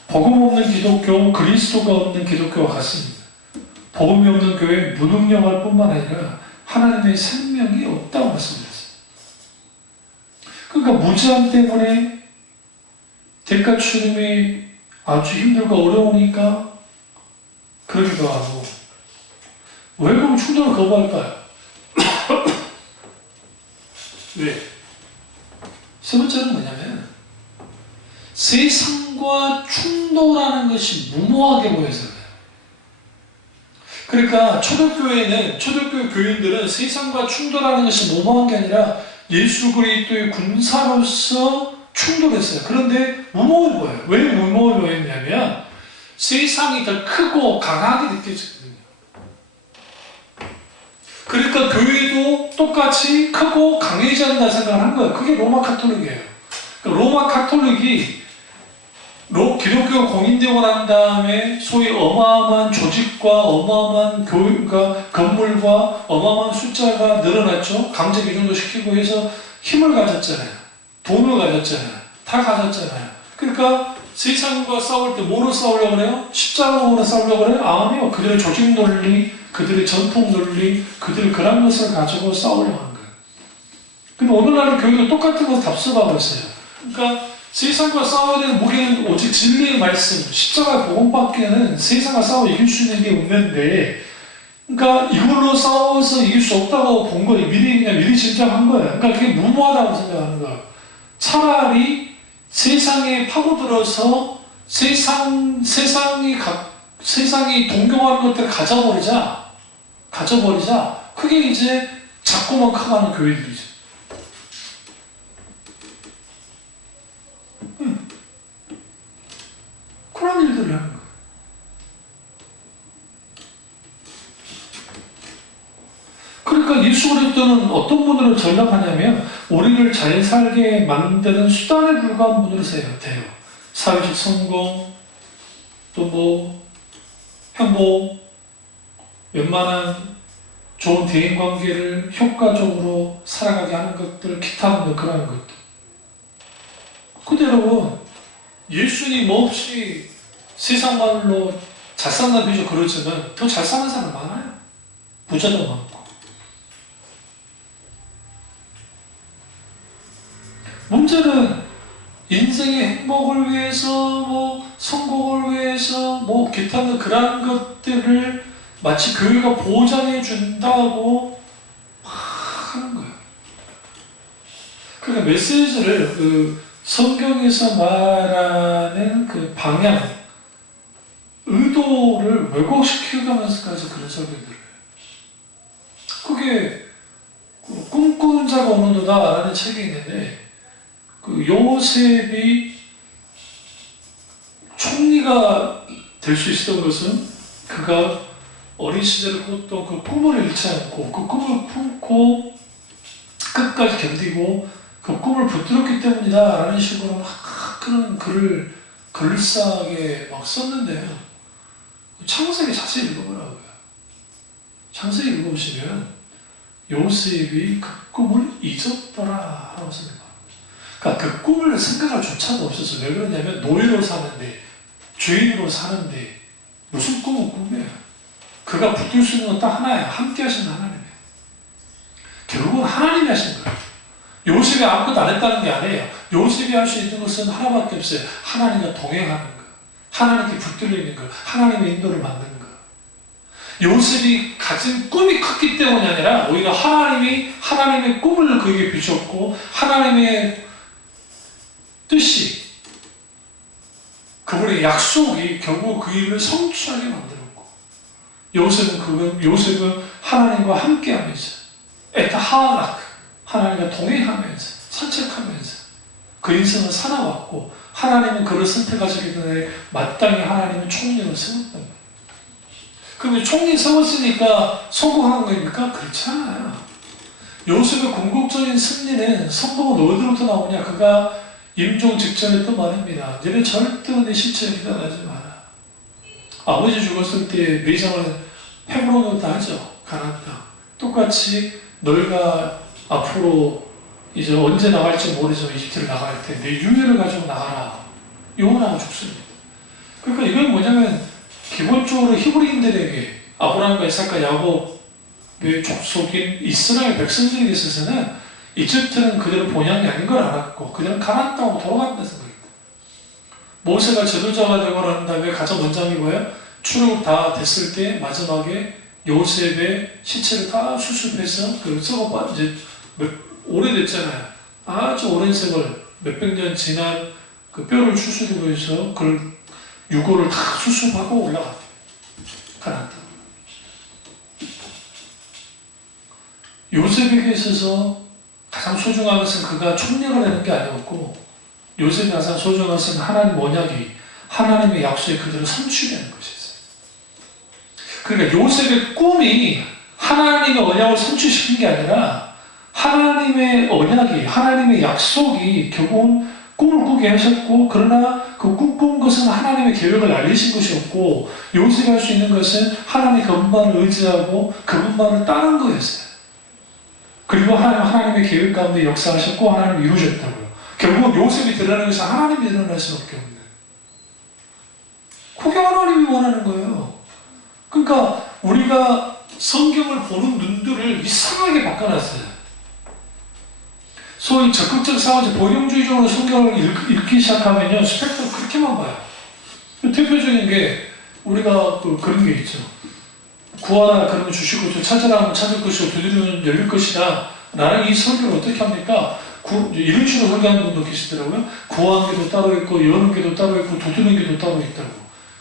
복음 없는 기독교, 그리스도가 없는 기독교와 같습니다. 복음이 없는 교회에 무능력할 뿐만 아니라 하나님의 생명이 없다고 말씀드렸어요. 그러니까 무지함 때문에 대가 추림이 아주 힘들고 어려우니까 그러기도 하고 왜 그럼 충돌을 거부할까요? 왜? 세 번째는 뭐냐면 세상과 충돌하는 것이 무모하게 보여서 그래요. 그러니까 초대교회는 초대교회 교인들은 세상과 충돌하는 것이 무모한 게 아니라 예수 그리스도의 군사로서 충돌했어요. 그런데 무모해 보여요. 왜 무모해 보였냐면 세상이 더 크고 강하게 느껴지거든요. 그러니까 교회도 똑같이 크고 강해져야 한다 생각을 한 거예요. 그게 로마 카톨릭이에요. 그러니까 로마 카톨릭이 기독교가 공인되고 난 다음에 소위 어마어마한 조직과 어마어마한 교육과 건물과 어마어마한 숫자가 늘어났죠. 강제 기준도 시키고 해서 힘을 가졌잖아요. 돈을 가졌잖아요. 다 가졌잖아요. 그러니까 세상과 싸울 때 뭐로 싸우려고 그래요? 십자가로 싸우려고 그래요? 아니요. 그들의 조직 논리, 그들의 전통 논리, 그들의 그런 것을 가지고 싸우려고 하는 거예요. 근데 오늘날의 교회도 똑같은 것을 답습하고 있어요. 그러니까 세상과 싸워야 되는 무기는 오직 진리의 말씀, 십자가 복음밖에는 세상과 싸워 이길 수 있는 게 없는데, 그러니까 이걸로 싸워서 이길 수 없다고 본 거예요. 미리 짐작한 거예요. 그러니까 그게 무모하다고 생각하는 거예요. 차라리 세상에 파고들어서 세상이 동경하는 것들을 가져버리자. 그게 이제 자꾸만 커가는 교회들이죠. 그런 일들을 하는 거예요. 그러니까 예수 그리스도는 어떤 분으로 전락하냐면 우리를 잘 살게 만드는 수단에 불과한 분으로 돼요. 사회적 성공, 또 행복, 웬만한 좋은 대인관계를 효과적으로 살아가게 하는 것들, 기타 등등 그런 것들. 근데 여러분, 예수님 없이 세상 말로 잘 산다 비죠. 그렇지만 더 잘 사는 사람 많아요. 부자도 많고. 문제는 인생의 행복을 위해서, 성공을 위해서, 기타 그런 것들을 마치 교회가 보장해 준다고 막 하는 거예요. 그러니까 메시지를 그 성경에서 말하는 그 방향, 의도를 왜곡시켜가면서까지 그런 설교들을 해요. 그게 꿈꾸는 자가 오는도다라는 책이 있는데 그 요셉이 총리가 될 수 있었던 것은 그가 어린 시절에 꿨던 그 꿈을 잃지 않고 그 꿈을 품고 끝까지 견디고 그 꿈을 붙들었기 때문이다 라는 식으로 막 그런 글을 글싸하게 막 썼는데요. 창세기 자세히 읽어보라고요. 창세기 읽어보시면 요셉이 그 꿈을 잊었더라 라고 생각합니다. 그러니까 그 꿈을 생각할 조차도 없어서 왜 그러냐면 노예로 사는데 죄인으로 사는데 무슨 꿈은 꿈이에요. 그가 붙들 수 있는 건 딱 하나야. 함께 하시는 하나님이에요. 결국은 하나님이 하신 거예요. 요셉이 아무것도 안 했다는 게 아니에요. 요셉이 할 수 있는 것은 하나밖에 없어요. 하나님과 동행하는 거, 하나님께 붙들려 있는 거, 하나님의 인도를 받는 거. 요셉이 가진 꿈이 컸기 때문이 아니라 오히려 하나님이 하나님의 꿈을 그에게 비췄고 하나님의 뜻이 그분의 약속이 결국 그 일을 성취하게 만들었고 요셉은 하나님과 함께하면서 에타하락 하나님과 동행하면서 산책하면서 그 인생을 살아왔고 하나님은 그를 선택하시기 때문에 마땅히 하나님은 총리를 세웠단 말이에요. 그러면 총리 세웠으니까 성공한 겁니까? 그렇지 않아요. 요셉의 궁극적인 승리는 성공은 어디로부터 나오냐? 그가 임종 직전에 또 말합니다. 너는 절대 내 시체에 기다리지 마라. 아버지 죽었을 때 내장을 헤브론으로 하죠. 가나안 땅. 똑같이 너희가 앞으로 이제 언제 나갈지 모르지만 이집트를 나갈 때 내 유해를 가지고 나가라. 요나가 죽습니다. 그러니까 이건 뭐냐면 기본적으로 히브리인들에게 아브라함과 이삭과 야곱의 족속인 이스라엘 백성들에게 있어서는 이집트는 그대로 본향이 아닌 걸 알았고 그들은 가나안 땅으로 돌아간다는 생각입니다. 모세가 지도자가 되고 난 다음에 가장 먼저 한 뭐예요? 출애굽 다 됐을 때 마지막에 요셉의 시체를 다 수습해서 그 썩어 이제 오래됐잖아요. 아주 오랜 세월 몇백 년 지난 그 뼈를 추스리고 해서 그걸 유골을 다 수습하고 올라갔대요. 가나안 땅. 요셉에게 있어서 가장 소중한 것은 그가 총리가 되는 게 아니었고 요셉이 가장 소중한 것은 하나님 언약이 하나님의 약속에 그대로 성취되는 것이었어요. 그러니까 요셉의 꿈이 하나님의 언약을 성취시킨 게 아니라 하나님의 언약이 하나님의 약속이 결국은 꿈을 꾸게 하셨고 그러나 그 꿈꾼 것은 하나님의 계획을 알리신 것이었고 요셉이 할 수 있는 것은 하나님 그분만을 의지하고 그분만을 따른 거였어요. 그리고 하나님의 계획 가운데 역사하셨고 하나님이 이루셨다고요. 결국 요셉이 드러나는 것은 하나님이 드러날 수밖에 없는. 그게 하나님이 원하는 거예요. 그러니까 우리가 성경을 보는 눈들을 이상하게 바꿔놨어요. 소위 적극적 사고적 복용주의적으로 성경을 읽기 시작하면요 스펙트럼 그렇게만 봐요. 대표적인 게 우리가 또 그런 게 있죠. 구하라 그러면 주시고 또 찾으라 하면 찾을 것이고 두드리면 열릴 것이다 라는 이 설교를 어떻게 합니까? 이런 식으로 설교하는 분도 계시더라고요. 구하는 게도 따로 있고 여는 게도 따로 있고 두드리는 게도 따로 있다고.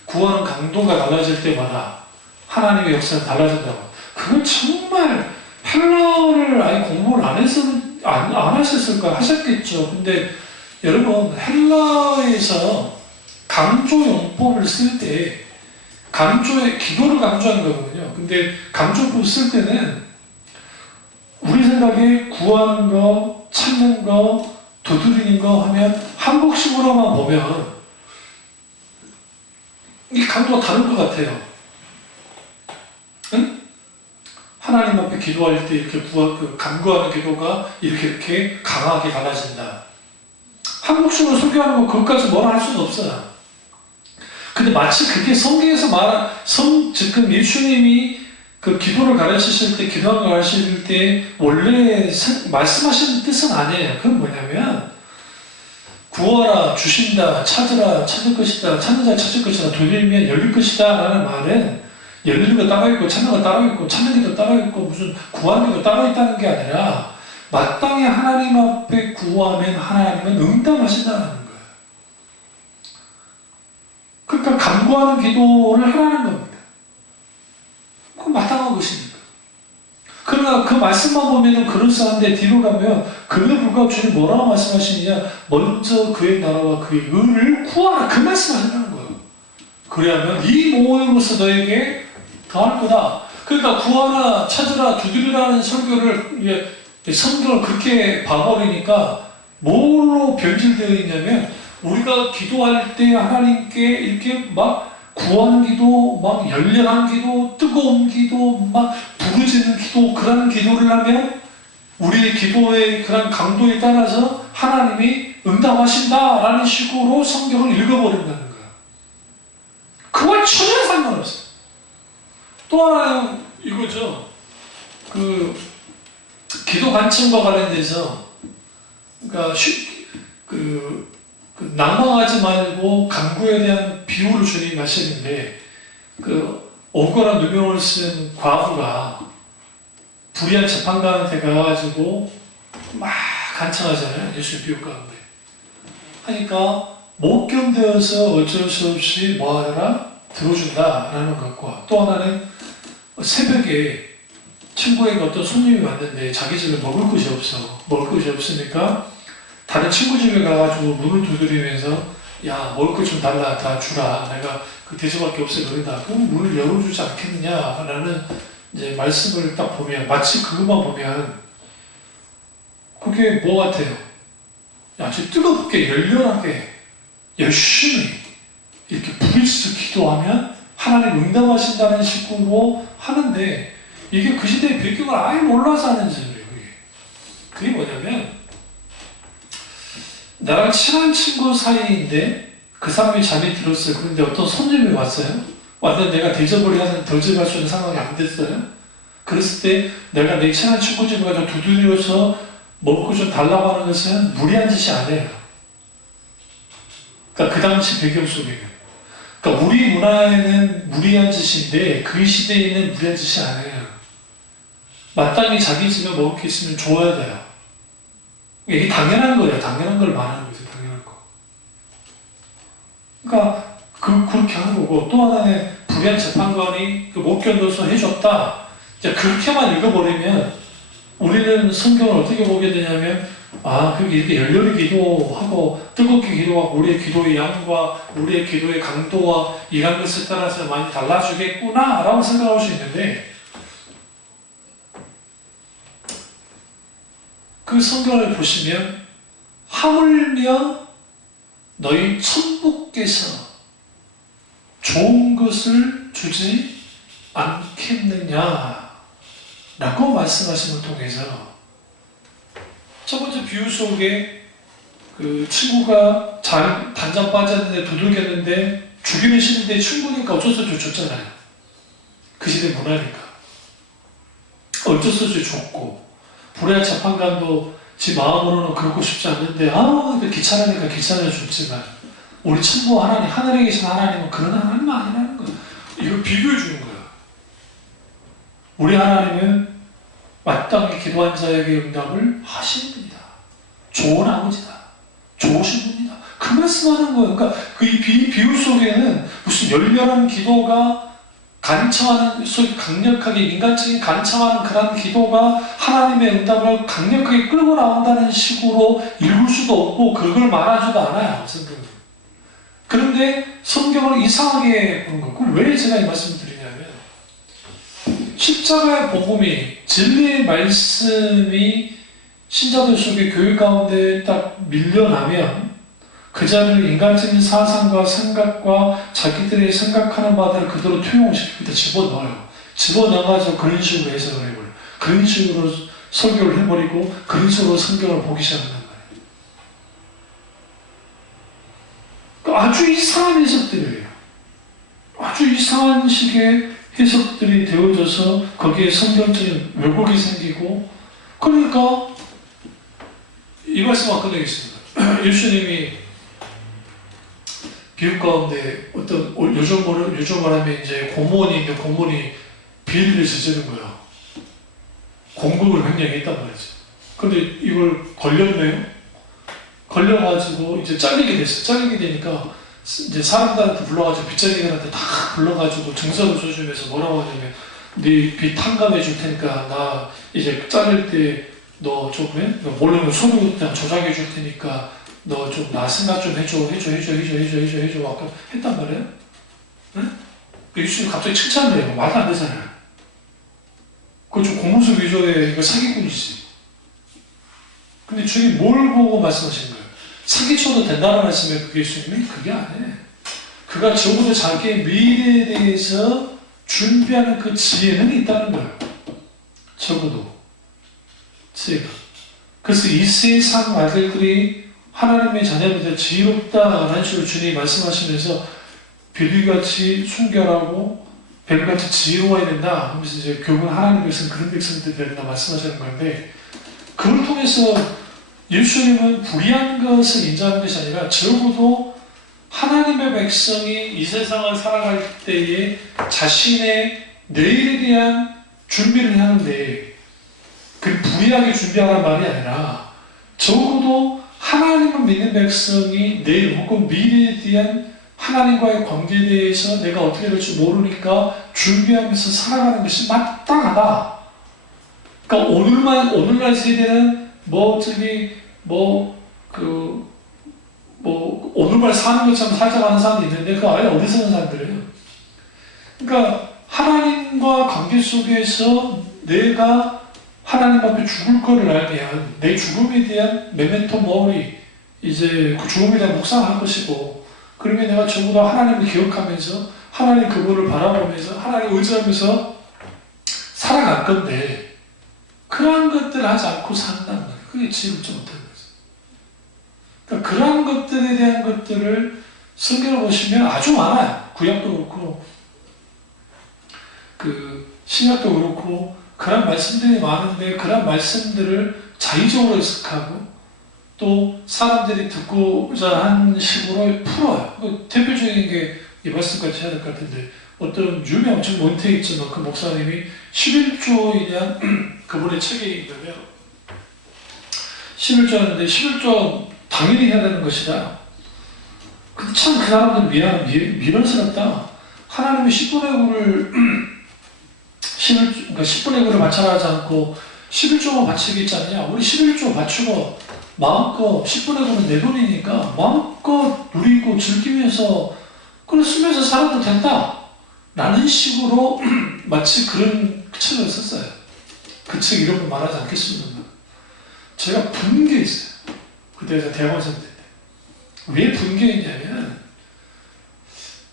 구하는 강도가 달라질 때마다 하나님의 역사가 달라진다고. 그건 정말 헬라어를 아예 공부를 안 하셨을까? 하셨겠죠. 근데 여러분 헬라에서 강조용법을 쓸 때 강조의 기도를 강조하는 거거든요. 근데 강조법 쓸 때는 우리 생각에 구하는 거, 찾는 거, 두드리는 거 하면 한국식으로만 보면 이 강도가 다른 것 같아요. 응? 하나님 앞에 기도할 때 이렇게 간구하는 기도가 이렇게 강하게 달라진다. 한국식으로 소개하는 거 그것까지 뭐라 할 수는 없어요. 근데 마치 그게 성경에서 지금 예수님이 그 기도를 가르치실 때, 기도하는 걸 가르치실 때, 원래 말씀하시는 뜻은 아니에요. 그건 뭐냐면, 구하라, 주신다, 찾으라, 찾을 것이다, 찾는 자 찾을 것이다, 돌리면 열릴 것이다, 라는 말은, 열리는 거 따로 있고, 찾는 거 따로 있고, 찾는 게도 따로 있고, 무슨 구하는 게도 따로 있다는 게 아니라, 마땅히 하나님 앞에 구하면 하나님은 응답하신다는 거예요. 그러니까 간구하는 기도를 하라는 겁니다. 그건 마땅한 것이니까. 그러나 그 말씀만 보면 그럴싸한데 뒤로 가면 그에 불구하고 주님 뭐라고 말씀하시느냐, 먼저 그의 나라와 그의 의를 구하라, 그 말씀을 하라는 거예요. 그래야면 이 모임으로서 너에게 더할 거다. 그러니까 구하라, 찾으라, 두드리라는 설교를, 성경을 그렇게 봐버리니까 뭐로 변질되어 있냐면, 우리가 기도할 때 하나님께 이렇게 막 구하는 기도, 막 열렬한 기도, 뜨거운 기도, 막 부르짖는 기도, 그런 기도를 하면 우리의 기도의 그런 강도에 따라서 하나님이 응답하신다라는 식으로 성경을 읽어버린다는 거예요. 그와 전혀 상관없어요. 또 하나는 이거죠. 그 기도 관점과 관련돼서, 그러니까 낭망하지 말고 간구에 대한 비유를 주님 하시는데, 억울한 누명을 쓴 과부가 불의한 재판관한테 가가지고 막 간청하잖아요. 예수 비유 가운데 하니까 못 견뎌서 어쩔 수 없이 뭐하더라? 들어준다라는 것과, 또 하나는 새벽에 친구에게 어떤 손님이 왔는데 자기 집에 먹을 것이 없으니까 다른 친구 집에 가가지고 문을 두드리면서, 야, 먹을 것 좀 달라, 다 주라, 내가 그 돼지밖에 없어 그런다. 그럼 문을 열어주지 않겠느냐라는 이제 말씀을 딱 보면, 마치 그것만 보면 그게 뭐 같아요? 아주 뜨겁게 열렬하게 열심히 이렇게 부르짖어 기도하면 하나님 응답하신다는 식으로 하는데, 이게 그 시대의 배경을 아예 몰라서 하는 짓이에요. 그게 뭐냐면, 나랑 친한 친구 사이인데 그 사람이 잠이 들었어요. 그런데 어떤 손님이 왔어요. 왔는데 내가 대접을 해야 더 들어갈 수 있는 상황이 안 됐어요. 그랬을 때 내가 내 친한 친구 집에 가서 두드려서 먹고 좀 달라고 하는 것은 무리한 짓이 아니에요. 그러니까 그 당시 배경 속에는, 그러니까 우리 문화에는 무리한 짓인데 그 시대에는 무리한 짓이 아니에요. 마땅히 자기 집에 먹을 게 있으면 줘야 돼요. 이게 당연한 거예요. 당연한 걸 말하는 거죠. 당연한 거. 그러니까 그렇게 하는 거고, 또 하나는 불의한 재판관이 못 견뎌서 해줬다. 이제 그렇게만 읽어버리면 우리는 성경을 어떻게 보게 되냐면, 그게 이렇게 열렬히 기도하고 뜨겁게 기도하고 우리의 기도의 양과 우리의 기도의 강도와 이런 것에 따라서 많이 달라지겠구나 라고 생각할 수 있는데, 그 성경을 보시면 하물며 너희 천부께서 좋은 것을 주지 않겠느냐 라고 말씀하시는 통해서, 첫 번째 비유 속에 그 친구가 단잠 빠졌는데 두들겼는데 죽이는 시대인데 친구니까 어쩔 수 없이 줬잖아요. 그 시대 문화니까 어쩔 수 없이 줬고, 불의한 재판관도 지 마음으로는 그러고 싶지 않는데 귀찮으니까 귀찮아 줬지만, 우리 천부 하나님, 하늘에 계신 하나님은 그런 하나님 아니라는 거예요. 이거 비교해 주는 거예요. 우리 하나님은 마땅히 기도한 자에게 응답을 하시는 분이다. 좋은 아버지다. 좋으신 분이다. 그 말씀하는 거예요. 그러니까 이 비유 속에는 무슨 열렬한 기도가 간청하는, 소위 강력하게 인간적인 간청하는 그런 기도가 하나님의 응답을 강력하게 끌고 나온다는 식으로 읽을 수도 없고 그걸 말하지도 않아요. 성경은. 그런데 성경을 이상하게 보는 거예요. 왜 제가 이 말씀을 드리냐면, 십자가의 복음이, 진리의 말씀이 신자들 속에 교회 가운데 딱 밀려나면 그 자를 인간적인 사상과 생각과 자기들이 생각하는 바들을 그대로 투영시키고 집어넣어요. 집어넣어가지고 그런 식으로 해석을 해버려요. 그런 식으로 설교를 해버리고 그런 식으로 성경을 보기 시작한단 말이에요. 아주 이상한 해석들이에요. 아주 이상한 식의 해석들이 되어져서 거기에 성경적인 왜곡이 생기고, 그러니까 이 말씀 안 끝내겠습니다. 예수님이 비유 가운데 어떤 요즘 말하면 이제 고문이 비리를 저지른 거예요. 공국을 횡령했단 말이죠. 근데 이걸 걸렸네요. 걸려가지고 이제 잘리게 됐어. 잘리게 되니까 이제 사람들한테 불러가지고 빚쟁이들한테 다 불러가지고 증서를 줘주면서 뭐라고 하냐면 네 빚 탕감해 줄 테니까 나 이제 자를 때 너 좀 모르면 손으로 그냥 조작해 줄 테니까 너 좀 나 생각 좀 해줘 아까 했단 말이에요. 응? 예수님 갑자기 칭찬을 해요. 말도 안 되잖아요. 그거 좀 공문서 위조에 이거 사기꾼이지. 근데 주님 뭘 보고 말씀하신 거예요? 사기쳐도 된다는 말씀에 그게 예수님이 그게 아니에요. 그가 적어도 자기의 미래에 대해서 준비하는 그 지혜는 있다는 거예요. 적어도 지혜가. 그래서 이 세상 아들들이 하나님의 자녀들이 지혜롭다라는 식으로 주님이 말씀하시면서 비둘기같이 순결하고 뱀같이 지혜로워야 된다 하면서 이제 교훈 하나님의 백성 그런 백성들이 된다 말씀하시는 건데, 그걸 통해서 예수님은 불의한 것을 인정하는 것이 아니라 적어도 하나님의 백성이 이 세상을 살아갈 때에 자신의 내일에 대한 준비를 하는데, 그 불의하게 준비하라는 말이 아니라 적어도 하나님을 믿는 백성이 내일 혹은 미래에 대한 하나님과의 관계에 대해서 내가 어떻게 될지 모르니까 준비하면서 살아가는 것이 마땅하다. 그러니까 오늘날 세대는 오늘날 사는 것처럼 살아가는 사람이 있는데 그 아예 어디서 사는 사람들이에요. 그러니까 하나님과 관계 속에서 내가 하나님 앞에 죽을 거를 알면 내 죽음에 대한 메멘토 모리, 이제 그 죽음에 대한 묵상할 것이고, 그러면 내가 전부 다 하나님을 기억하면서 하나님 그분을 바라보면서 하나님 의지하면서 살아갈 건데, 그러한 것들을 하지 않고 산다는 거예요. 그게 지혜롭지 못한 거죠. 그러니까 그러한 것들에 대한 것들을 성경을 보시면 아주 많아요. 구약도 그렇고 신약도 그렇고 그런 말씀들이 많은데, 그런 말씀들을 자의적으로 해석하고 또 사람들이 듣고자 한 식으로 풀어요. 대표적인 게 이 말씀까지 해야 될 것 같은데, 어떤 유명 지금 원태 있지만 그 목사님이 11조에 대한 그분의 책이 있는데요. 11조 하는데 11조 당연히 해야 되는 것이다. 근데 참 그 사람들 미련스럽다. 하나님이 10분의 9를 10분의 9를 바쳐하지 않고 11조만 바치겠지 않냐. 우리 11조 바치고 마음껏 10분의 9는 내 돈이니까 마음껏 누리고 즐기면서 그걸 쓰면서 살아도 된다 라는 식으로 마치 그런 책을 썼어요. 그 책 이름은 말하지 않겠습니다. 제가 분개했어요. 그때 제가 대학원생 때. 왜 분개했냐면,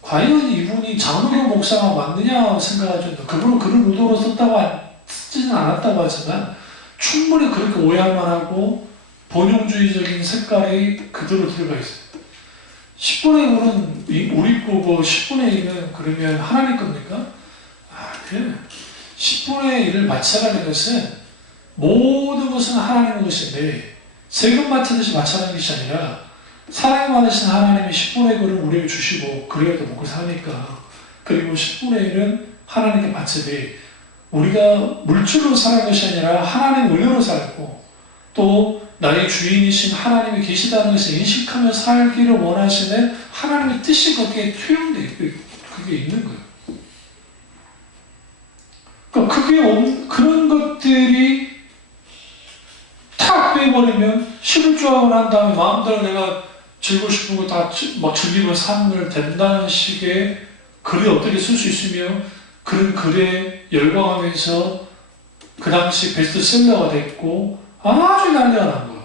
과연 이분이 장로교 목사가 맞느냐 생각할 정도, 그분은 그런 의도로 쓰지는 않았다고 하지만 충분히 그렇게 오해할 만하고 본용주의적인 색깔이 그대로 들어가 있어요. 10분의 1은 우리 거고 10분의 1은 그러면 하나님 겁니까? 그래. 10분의 1을 바쳐가는 것은 모든 것은 하나님의 것인데 세금 바치듯이 바쳐가는 것이 아니라 사랑을 받으신 하나님이 10분의 1을 우리에게 주시고 그래야 더 먹고 사니까, 그리고 10분의 1은 하나님께 바치되 우리가 물질로 사는 것이 아니라 하나님 은혜로 살고 또 나의 주인이신 하나님이 계시다는 것을 인식하며 살기를 원하시는 하나님의 뜻이 거기에 투영되어 있고 그게 있는 거예요. 그러니까 그런 것들이 탁 빼버리면 11조하고 난 다음에 마음대로 내가 즐기고 싶은 거 다 막 즐기며 살면 된다는 식의 글을 어떻게 쓸 수 있으며 그런 글에 열광하면서 그 당시 베스트셀러가 됐고 아주 난리가 난 거야.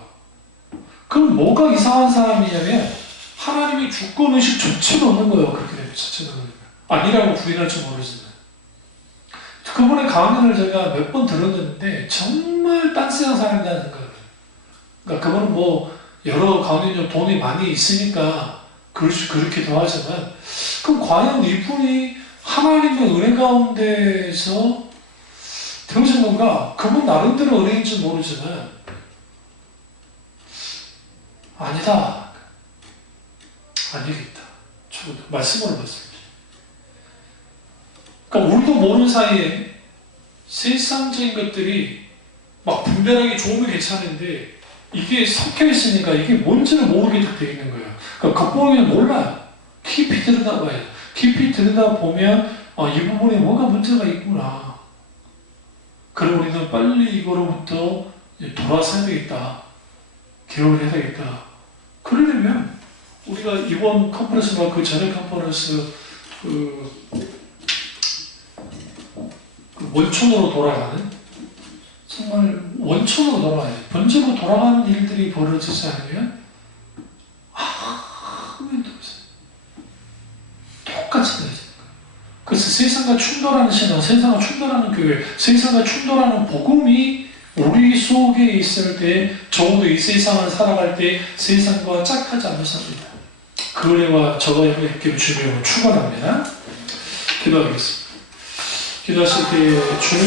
그럼 뭐가 이상한 사람이냐면 하나님이 주권의식조차도 없는 거예요. 그렇게 되면 자체가 아니라고 부인할지 모르지만, 그분의 강연을 제가 몇 번 들었는데 정말 딴세상 사람이라는 생각을. 그러니까 그분은 여러 강연료 돈이 많이 있으니까 그렇기도 하지만, 그럼 과연 이분이 하나님의 은혜 가운데서 되어진 건가? 그분 나름대로 은혜인지 모르지만 아니다. 아니겠다. 저도 말씀으로 봤습니다. 그러니까 우리도 모르는 사이에 세상적인 것들이 막 분별하기 좋으면 괜찮은데 이게 섞여 있으니까 이게 뭔지를 모르게 되어 있는 거예요. 그러니까 겉보기는 몰라요. 깊이 들여다봐야 돼요. 깊이 들여다보면 이 부분에 뭔가 문제가 있구나. 그럼 우리는 빨리 이거로부터 돌아서야 되겠다. 개혁을 해야 되겠다. 그러려면 우리가 이번 컨퍼런스와 그 전에 컨퍼런스 그 원천으로 돌아가는 정말 원천으로 돌아가야 돼. 본질로 돌아가는 일들이 벌어지지 않으면 아무것도 없어요. 똑같이 돼요. 그래서 세상과 충돌하는 신앙, 세상과 충돌하는 교회, 세상과 충돌하는 복음이 우리 속에 있을 때 적어도 이 세상을 살아갈 때 세상과 짝하지 않을 삽니다. 그 은혜와 저가 있기를 주님으로 축원합니다. 기도하겠습니다. 기도하실 때 주님